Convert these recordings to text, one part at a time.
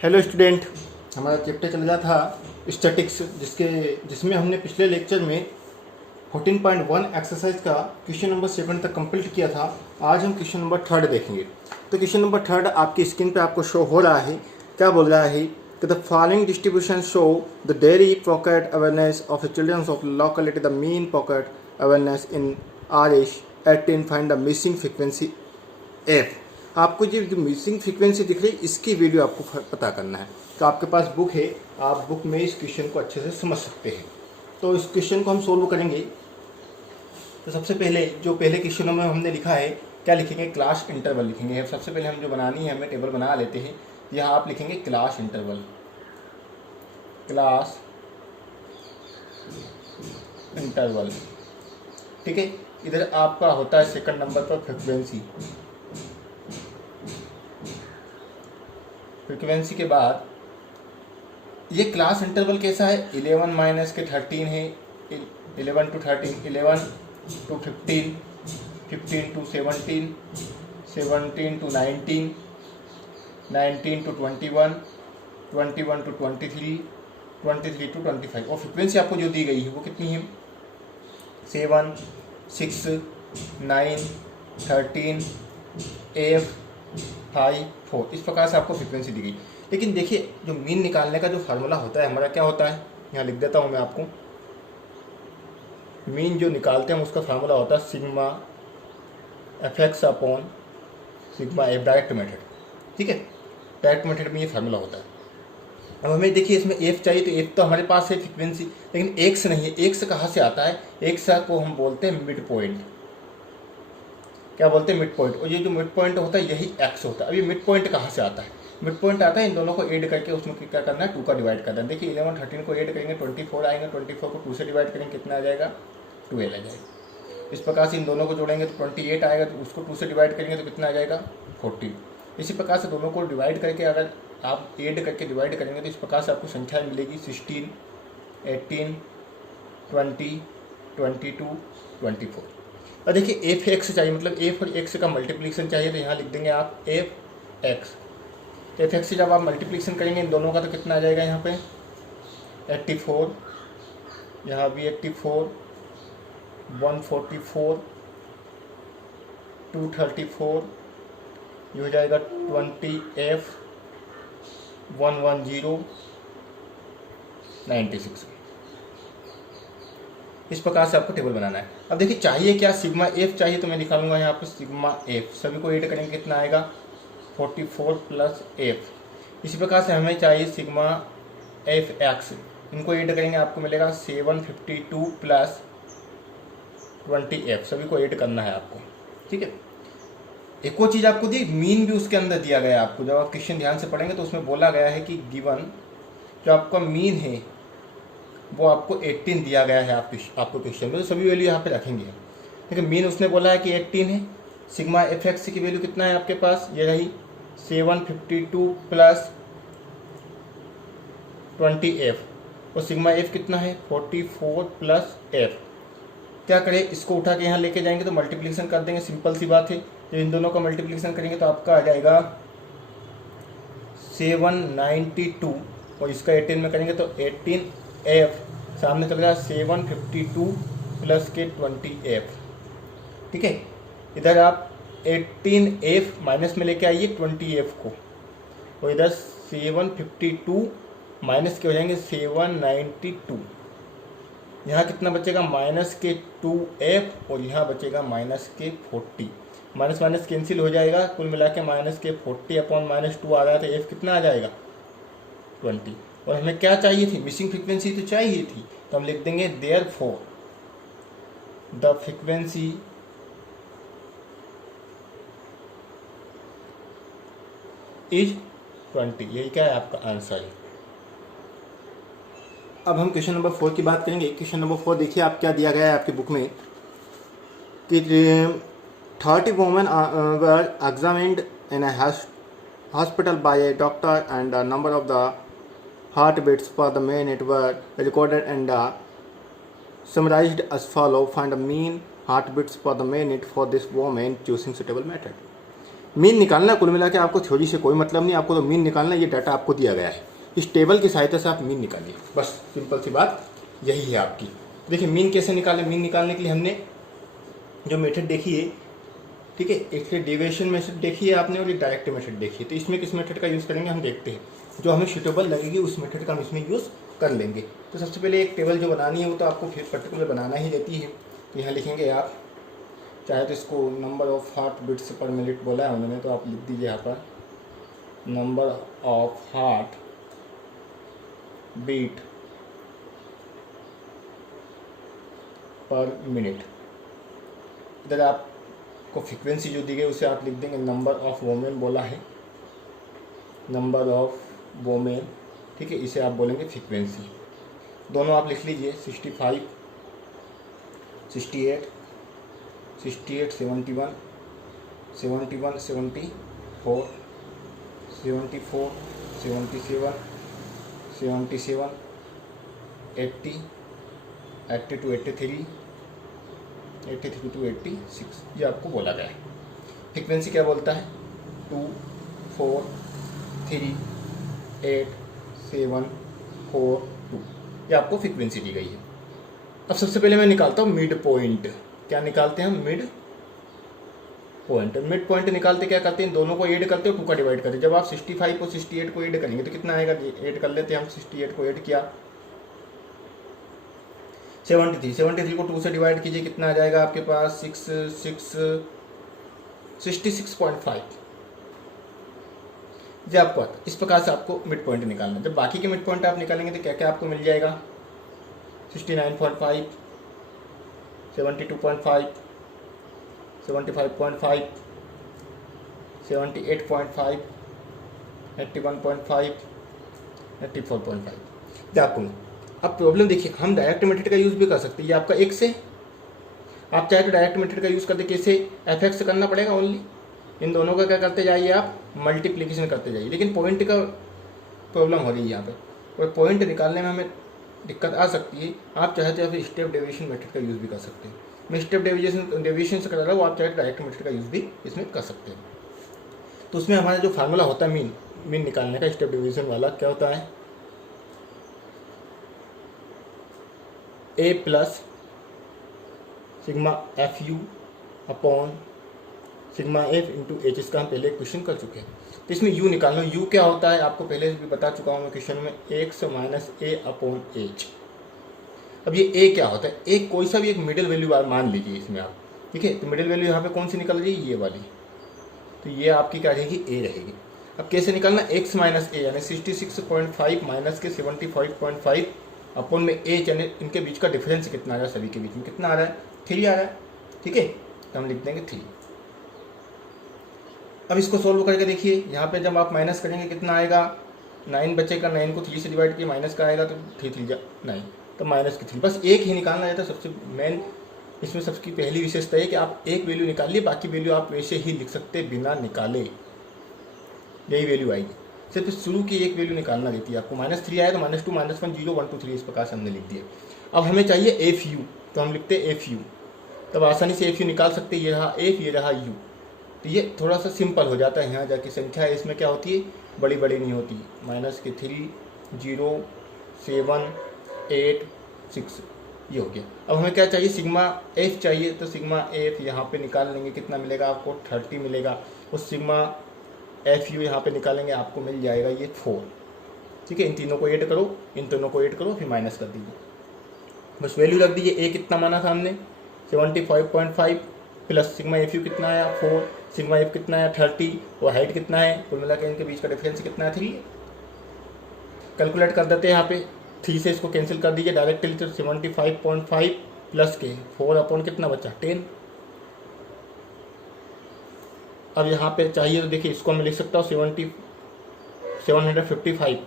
Hello student, हमारा chapter चल रहा था स्टैटिक्स, जिसमें हमने पिछले लेक्चर में 14.1 एक्सरसाइज का क्वेश्चन नंबर 7 तक कंप्लीट किया था। आज हम क्वेश्चन नंबर 3 देखेंगे। तो क्वेश्चन नंबर 3 आपकी स्क्रीन पे आपको शो हो रहा है। क्या बोल रहा है कि the following distribution show the daily pocket awareness of the childrens of locality the mean pocket awareness in R H 18 find the missing frequency F. आपको जो मिसिंग फ्रीक्वेंसी दिख रही है इसकी वैल्यू आपको पता करना है। तो आपके पास बुक है, आप बुक में इस क्वेश्चन को अच्छे से समझ सकते हैं। तो इस क्वेश्चन को हम सोल्व करेंगे। तो सबसे पहले जो पहले क्वेश्चनों में हमने लिखा है, क्या लिखेंगे? क्लास इंटरवल लिखेंगे। सबसे पहले हम जो बनानी है हमें टेबल बना लेते हैं। यहाँ आप लिखेंगे क्लास इंटरवल, क्लास इंटरवल, ठीक है। इधर आपका होता है सेकंड नंबर पर फ्रिक्वेंसी। फ्रीक्वेंसी के बाद ये क्लास इंटरवल कैसा है? 11 माइनस के 13 है, 11 to 13, 11 to 15, 15 to 17, 17 to 19, 19 to 21, 21 to 23, 23 to 25। और फ्रिक्वेंसी आपको जो दी गई है वो कितनी है? 7, 6, 9, 13, F, 5, 4। इस प्रकार से आपको फ्रीक्वेंसी दी गई। लेकिन देखिए, जो मीन निकालने का जो फार्मूला होता है हमारा, क्या होता है? यहाँ लिख देता हूँ मैं आपको। मीन जो निकालते हैं उसका फार्मूला होता है sigma F x upon sigma F, direct method, ठीक है। डायरेक्ट मेथड में ये फार्मूला होता है। अब हमें देखिए इसमें एफ चाहिए, तो एफ तो हमारे पास है फ्रीक्वेंसी, लेकिन एक्स नहीं है। एक्स कहाँ से आता है? एक्स को हम बोलते हैं मिड पॉइंट। क्या बोलते हैं? Mid point. और ये जो मिड पॉइंट होता है यही एक्स होता है। अब ये मिड पॉइंट कहाँ से आता है? मिड पॉइंट आता है इन दोनों को ऐड करके, उसमें क्या करना है? 2 का डिवाइड करना है। देखिए 11 13 को ऐड करेंगे 24 आएंगे, 24 को 2 से डिवाइड करेंगे कितना आ जाएगा? 12 आ जाएगा। इस प्रकार से इन दोनों को जोड़ेंगे तो 28 आएगा, तो उसको 2 से डिवाइड करेंगे तो कितना आ जाएगा? 40। इसी प्रकार से दोनों को डिवाइड करके अगर आप ऐड करके डिवाइड करेंगे तो इस प्रकार से आपको संख्या मिलेगी 16, 18, 20, 22, 24। और देखिए एफ एक्स चाहिए, मतलब एफ और एक्स का मल्टीप्लिकेशन चाहिए, तो यहाँ लिख देंगे आप एफ एक्स। एफ एक्स से जब आप मल्टीप्लिकेशन करेंगे इन दोनों का तो कितना आ जाएगा? यहाँ पे 84, यहाँ भी 84, 144, 234, ये हो जाएगा 20F, 110, 96। इस प्रकार से आपको टेबल बनाना है। अब देखिए चाहिए क्या? सिग्मा एफ चाहिए, तो मैं निकालूंगा यहाँ पर सिग्मा एफ। सभी को ऐड करेंगे कितना आएगा? 44 प्लस एफ। इसी प्रकार से हमें चाहिए सिग्मा एफ एक्स। इनको ऐड करेंगे आपको मिलेगा 752 प्लस 20F। सभी को ऐड करना है आपको, ठीक है। एक और चीज़ आपको दी, मीन भी उसके अंदर दिया गया है आपको। जब आप क्वेश्चन ध्यान से पढ़ेंगे तो उसमें बोला गया है कि गिवन जो आपका मीन है वो आपको 18 दिया गया है आपको क्वेश्चन में, तो सभी वैल्यू यहाँ पे रखेंगे। देखिए मीन उसने बोला है कि 18 है। सिग्मा एफ एक्स की वैल्यू कितना है आपके पास? ये रही 752 प्लस 20F। और सिग्मा एफ कितना है? 44 प्लस एफ। क्या करें? इसको उठा के यहाँ लेके जाएंगे तो मल्टीप्लिकेशन कर देंगे, सिंपल सी बात है। तो इन दोनों का मल्टीप्लिकेशन करेंगे तो आपका आ जाएगा 792, और इसका 18 में करेंगे तो 18F। सामने चल रहा है 752 प्लस के 20F, ठीक है। इधर आप 18F माइनस में लेके आइए 20F को, और इधर 752 माइनस के हो जाएंगे 792। यहाँ कितना बचेगा? माइनस के 2F, और यहाँ बचेगा माइनस के 40। माइनस माइनस कैंसिल हो जाएगा, कुल मिला के माइनस के 40 अपॉन माइनस 2 आ रहा था। F कितना आ जाएगा? 20। और हमें क्या चाहिए थी? मिसिंग फ्रीक्वेंसी तो चाहिए थी, तो हम लिख देंगे देयरफॉर द फ्रीक्वेंसी इज 20। यही क्या है आपका आंसर है। अब हम क्वेश्चन नंबर 4 की बात करेंगे। क्वेश्चन नंबर 4 देखिए आप क्या दिया गया है आपकी बुक में कि 30 women were examined in a hospital by a doctor, and a number of the heartbeats per the minute were recorded and summarized as follow. Find the mean heartbeats per the minute for this woman choosing suitable method. Mean निकालना, कुल मिला के आपको theory से कोई मतलब नहीं, आपको तो मीन निकालना, ये डाटा आपको दिया गया है, इस टेबल की सहायता से आप मीन निकालिए, बस सिंपल सी बात यही है आपकी। देखिए मीन कैसे निकालें, मीन निकालने के लिए हमने जो मेथड देखी है, ठीक है, एक डेविएशन मेथड देखी है आपने और एक डायरेक्ट मेथड देखी है। तो इसमें किस मेथड का यूज़ करेंगे हम देखते हैं, जो हमें सूटेबल लगेगी उस मेथड का हम इसमें यूज़ कर लेंगे। तो सबसे पहले एक टेबल जो बनानी है वो तो आपको फिर पर्टिकुलर बनाना ही रहती है। तो यहाँ लिखेंगे आप, चाहे तो इसको number of heart beats per minute बोला है उन्होंने, तो आप लिख दीजिए यहाँ पर number of heart beat per minute. इधर आपको फ्रीक्वेंसी जो दी गई उसे आप लिख देंगे नंबर ऑफ वोमेन बोला है, नंबर ऑफ वोमेन, ठीक है, इसे आप बोलेंगे फ्रीक्वेंसी। दोनों आप लिख लीजिए 65, 68, 68, 71, 71, 74, 74, 77, 77, 80, 80 to 83, 83 to 86, ये आपको बोला गया है। फ्रीक्वेंसी क्या बोलता है, 2, 4, 3, 8, 7, 4, 2, ये आपको फ्रीक्वेंसी दी गई है। अब सबसे पहले मैं निकालता हूँ मिड पॉइंट। क्या निकालते हैं हम, मिड पॉइंट। मिड पॉइंट निकालते क्या करते हैं, दोनों को ऐड करते हैं, 2 का डिवाइड करते हैं। जब आप 65 को 68 को ऐड करेंगे तो कितना आएगा, ऐड कर लेते हैं हम, 68 को ऐड किया 73 को 2 से डिवाइड कीजिए, कितना आ जाएगा आपके पास 66.5, ये आपको आता है। इस प्रकार से आपको मिड पॉइंट निकालना है। जब बाकी के मिड पॉइंट आप निकालेंगे तो क्या क्या आपको मिल जाएगा, 69.5, 72.5, 75.5, 78.5, 81.5, 84.5, ये आपको। अब प्रॉब्लम देखिए, हम डायरेक्ट मेथड का यूज़ भी कर सकते हैं, ये आपका एक से, आप चाहे तो डायरेक्ट मेथड का यूज़ करते कैसे, एफ करना पड़ेगा ओनली, इन दोनों का क्या करते जाइए आप, मल्टीप्लिकेशन करते जाइए। लेकिन पॉइंट का प्रॉब्लम हो रही है यहाँ पे, और पॉइंट निकालने में हमें दिक्कत आ सकती है। आप चाहे तो फिर स्टेप डेविएशन मेथड का यूज़ भी कर सकते हैं। मैं स्टेप डेविएशन से कर रहा हूँ, आप चाहे तो डायरेक्ट मेथड का यूज़ भी इसमें कर सकते हैं। तो उसमें हमारा जो फार्मूला होता है मीन निकालने का, स्टेप डेविएशन वाला, क्या होता है, A plus sigma F U upon sigma F into H. इसका हम पहले क्वेश्चन कर चुके हैं। तो इसमें यू निकालना, यू क्या होता है आपको पहले भी बता चुका हूँ मैं क्वेश्चन में, एक्स माइनस ए अपॉन एच। अब ये ए क्या होता है, ए कोई सा भी एक मिडिल वैल्यू मान लीजिए इसमें आप, ठीक है। तो मिडिल वैल्यू यहाँ पे कौन सी निकल रही है, ये वाली, तो ये आपकी क्या रहेगी, ए रहेगी। अब कैसे निकालना, एक्स माइनस ए यानी 66.5 माइनस के 75.5 अपॉन में एच, यानी इनके बीच का डिफरेंस कितना आ रहा है, सभी के बीच में कितना आ रहा है, 3 आ रहा है, ठीक है। तो हम लिख देंगे 3। अब इसको सोल्व करके देखिए, यहाँ पे जब आप माइनस करेंगे कितना आएगा, 9 बचेगा, 9 को 3 से डिवाइड किया, माइनस का आएगा तो 3 3 जा 9, तो माइनस की 3, बस एक ही निकालना रहता है। सबसे मेन इसमें सबकी पहली विशेषता है कि आप एक वैल्यू निकालिए, बाकी वैल्यू आप वैसे ही लिख सकते बिना निकाले, यही वैल्यू आएगी। सिर्फ शुरू की एक वैल्यू निकालना रहती है आपको, -3 आया तो -2, -1, 0, 1, 2, 3, इस प्रकार से हमने लिख दिया। अब हमें चाहिए एफ यू, तो हम लिखते हैं एफ यू, तब आसानी से एफ यू निकाल सकते हैं। ये रहा एफ, ये रहा यू, तो ये थोड़ा सा सिंपल हो जाता है। यहाँ जाके संख्या इसमें क्या होती है, बड़ी बड़ी नहीं होती, -3, 0, 7, 8, 6, ये हो गया। अब हमें क्या चाहिए, सिग्मा एफ चाहिए, तो सिग्मा एफ यहाँ पे निकाल लेंगे, कितना मिलेगा आपको, 30 मिलेगा। उस सिग्मा एफ यू यहाँ पे निकालेंगे, आपको मिल जाएगा ये 4, ठीक है। इन तीनों को ऐड करो, इन दोनों को ऐड करो, फिर माइनस कर दीजिए, बस वैल्यू रख दीजिए। ए कितना माना था हमने, 75.5 प्लस सिग्मा एफ यू कितना आया, 4, सिग्मा एफ कितना आया, 30, और हाइट कितना है, कुल मिला के इनके बीच का डिफरेंस कितना है, 3। कैलकुलेट कर देते हैं यहाँ पे, 3 से इसको कैंसिल कर दीजिए डायरेक्टली, तो 75.5 प्लस के 4 अपॉन कितना बचा, 10। अब यहाँ पे चाहिए तो देखिए, इसको मैं लिख सकता हूँ 755,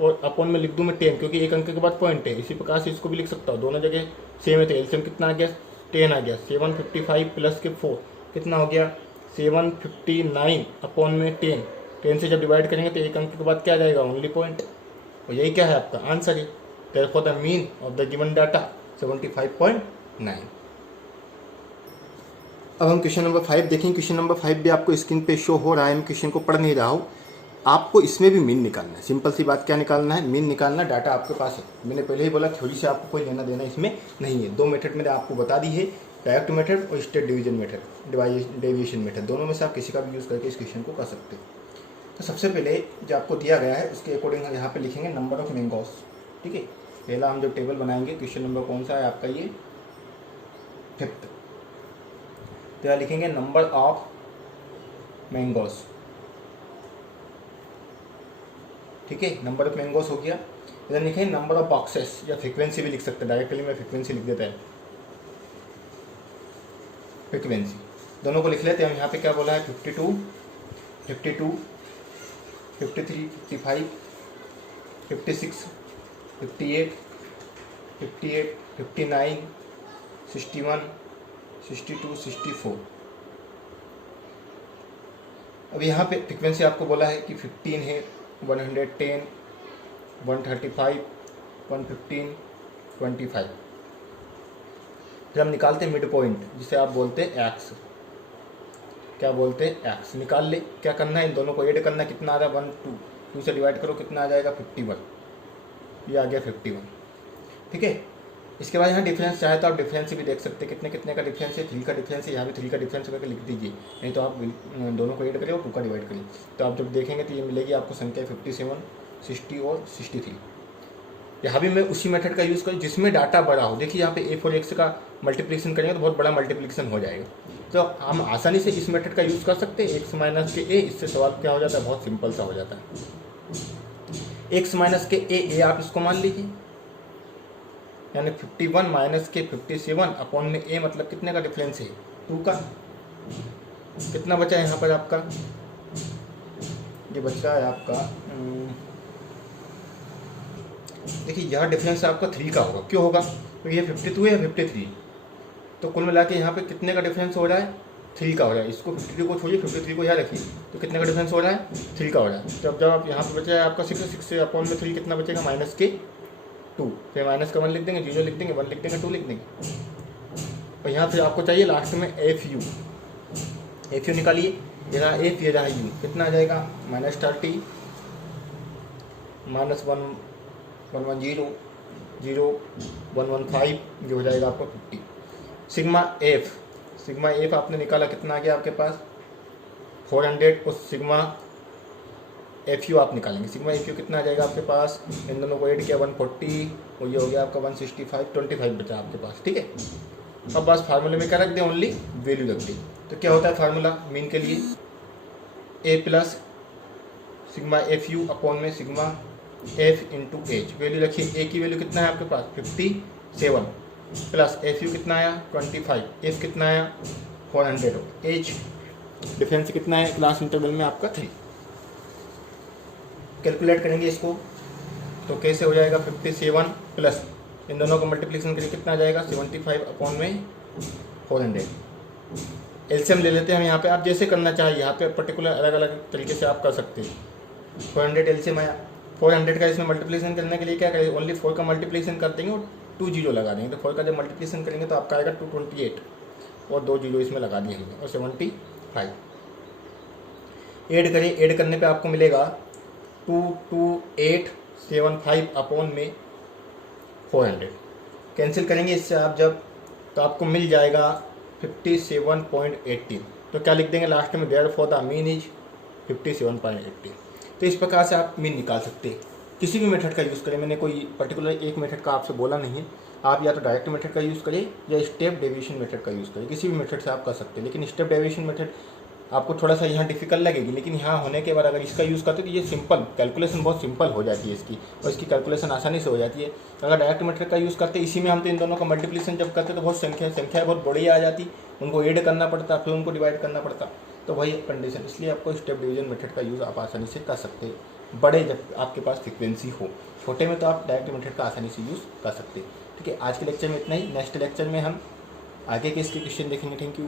और अपॉन में लिख दूँ मैं 10, क्योंकि एक अंक के बाद पॉइंट है। इसी प्रकार से इसको भी लिख सकता हूँ, दोनों जगह सेम है, तो एलसीएम कितना आ गया, 10 आ गया। 755 प्लस के 4 कितना हो गया, 759 अपॉन में 10, 10 से जब डिवाइड करेंगे तो एक अंक के बाद क्या आ जाएगा, ओनली पॉइंट, और यही क्या है आपका आंसर है। Therefore the mean of the given data 75.9। अब हम क्वेश्चन नंबर 5 देखें। क्वेश्चन नंबर 5 भी आपको स्क्रीन पे शो हो रहा है, मैं क्वेश्चन को पढ़ नहीं रहा हूँ। आपको इसमें भी मीन निकालना है। सिंपल सी बात, क्या निकालना है? मीन निकालना। डाटा आपके पास है, मैंने पहले ही बोला थ्योरी से आपको कोई लेना देना इसमें नहीं है। 2 मेथड मैंने आपको बता दी है, डायरेक्ट मेथड और step division method, deviation method. दोनों में से आप किसी का भी यूज़ करके इस क्वेश्चन को कर सकते हैं। तो सबसे पहले जो आपको दिया गया है उसके अकॉर्डिंग हम यहाँ पे लिखेंगे नंबर ऑफ मैंगोस। ठीक है, पहला हम जब टेबल बनाएंगे, क्वेश्चन नंबर कौन सा है आपका? ये 5th। तो यहाँ लिखेंगे नंबर ऑफ मैंगोस। ठीक है, नंबर ऑफ मैंगोस हो गया। इधर लिखेंगे नंबर ऑफ बॉक्सेस, या फ्रीक्वेंसी भी लिख सकते हैं, डायरेक्टली मैं फ्रीक्वेंसी लिख देता है, फ्रीक्वेंसी। दोनों को लिख लेते हैं हम। यहाँ पे क्या बोला है? 52, 53, 55, 56, 58, 59, 61, 62, 64। अब यहाँ पे फ्रिक्वेंसी आपको बोला है कि 15 है, 110, 135, 115, 25। फिर हम निकालते हैं मिड पॉइंट, जिसे आप बोलते हैं एक्स। क्या बोलते हैं? एक्स। निकाल ले। क्या करना है? इन दोनों को ऐड करना। कितना आ रहा है? 1, 2 से डिवाइड करो, कितना आ जाएगा? 51। ये आ गया 51। ठीक है, इसके बाद यहाँ डिफरेंस चाहे तो आप डिफरेंस भी देख सकते हैं। कितने कितने का डिफरेंस है? 3 का डिफरेंस है। यहाँ भी 3 का डिफरेंस करके लिख दीजिए, नहीं तो आप दोनों को ऐड करिए और 2 का डिवाइड करिए। तो आप जब देखेंगे तो ये मिलेगी आपको संख्या 57, 60 और 63। यहाँ भी मैं उसी मेथड का यूज़ करूँ जिसमें डाटा बड़ा हो। देखिए यहाँ पे A for X का मल्टीप्लिकेशन करेंगे तो बहुत बड़ा मल्टीप्लिकेशन हो जाएगा। तो हम आसानी से इस मेथड का यूज़ कर सकते हैं, x माइनस के a। इससे सवाल क्या हो जाता है? बहुत सिंपल सा हो जाता है। x माइनस के a आप इसको मान लीजिए, यानी 51 माइनस के 57 अपॉन में a, मतलब कितने का डिफरेंस है? 2 का। कितना बचा है यहाँ पर आपका? ये बचा है आपका, देखिए यह डिफरेंस आपका 3 का होगा। क्यों होगा? तो ये 52 है या 53, तो कुल मिला के यहाँ पे कितने का डिफरेंस हो रहा है? 3 का हो रहा है। इसको 52 को छोड़िए, 53 को यहाँ रखिए, तो कितने का डिफरेंस हो रहा है? 3 का हो रहा है। जब आप यहाँ पे बचा है आपका 6 से अपॉन में 3 कितना बचेगा? माइनस के 2। फिर माइनस का 1 लिख देंगे, 0 लिख देंगे, 1 लिख देंगे, 2 लिख देंगे। और यहाँ फिर आपको चाहिए लास्ट में FU। FU निकालिए, ये रहा F, ये रहा U। कितना आ जाएगा? -30, -1, 110, 0, 115, जो हो जाएगा आपको 50। सिग्मा एफ आपने निकाला, कितना आ गया आपके पास? 400। और सिग्मा एफ यू आप निकालेंगे। सिग्मा एफ यू कितना आ जाएगा आपके पास? इन दोनों को ऐड किया 140, और ये हो गया आपका 165, 25 बचा आपके पास। ठीक है, अब बस फार्मूले में क्या रख दें? ओनली वैल्यू रख दें। तो क्या होता है फार्मूला मीन के लिए? A plus sigma F U upon में sigma F into H. Value रखिए। ए की वैल्यू कितना है आपके पास? 57 प्लस एफ यू कितना आया? 25। एफ कितना आया? 400। एच डिफरेंस कितना है क्लास इंटरवल में आपका? 3। कैलकुलेट करेंगे इसको तो कैसे हो जाएगा? 57 प्लस इन दोनों को मल्टीप्लिकेशन करिए, कितना आ जाएगा? 75 अपॉन में 400। एलसीएम ले लेते हैं हम यहाँ पे। आप जैसे करना चाहिए, यहाँ पे पर्टिकुलर अलग अलग तरीके से आप कर सकते हैं। 400 एलसीएम आया। 400 का इसमें मल्टीप्लिकेशन करने के लिए क्या करेंगे? ओनली 4 का मल्टीप्लिकेशन कर देंगे और 2 जीरो लगा देंगे। तो 4 का जब मल्टीप्लिकेशन करेंगे तो आपका आएगा 228, और 2 जीरो इसमें लगा दिए हमने, और 75। ऐड करें, ऐड करने पे आपको मिलेगा 22875 अपॉन में 400। कैंसिल करेंगे इससे आप जब, तो आपको मिल जाएगा 57.18। तो क्या लिख देंगे लास्ट में? There for the mean is 57.18। तो इस प्रकार से आप मीन निकाल सकते हैं। किसी भी मेथड का यूज़ करें, मैंने कोई पर्टिकुलर एक मेथड का आपसे बोला नहीं है। आप या तो डायरेक्ट मेथड का यूज़ करें या स्टेप डेविएशन मेथड का यूज़ करें। किसी भी मेथड से आप कर सकते हैं, लेकिन स्टेप डेविएशन मेथड आपको थोड़ा सा यहाँ डिफिकल्ट लगेगी, लेकिन यहाँ होने के बाद अगर इसका यूज़ करते तो ये सिंपल कैलकुलेशन बहुत सिंपल हो जाती है इसकी, और इसकी कैलकुलेशन आसानी से हो जाती है। अगर डायरेक्ट मेथड का यूज़ करते, इसी में हम तो इन दोनों का मल्टीप्लिकेशन जब करते तो बहुत संख्या बहुत बड़ी आ जाती, उनको ऐड करना पड़ता, फिर उनको डिवाइड करना पड़ता, तो वही कंडीशन। इसलिए आपको स्टेप डिवीजन मेथड का यूज़ आप आसानी से कर सकते हैं, बड़े जब आपके पास फ्रिक्वेंसी हो। छोटे में तो आप डायरेक्ट मेथड का आसानी से यूज़ कर सकते हैं। ठीक है, आज के लेक्चर में इतना ही। नेक्स्ट लेक्चर में हम आगे के इसके क्वेश्चन देखेंगे। Thank you.